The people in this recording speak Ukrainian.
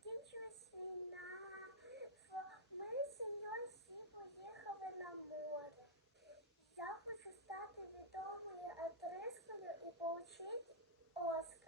закінчилась війна. Ми з всі поїхали на море. Я хочу стати відомою актрискою і отримати Оскар.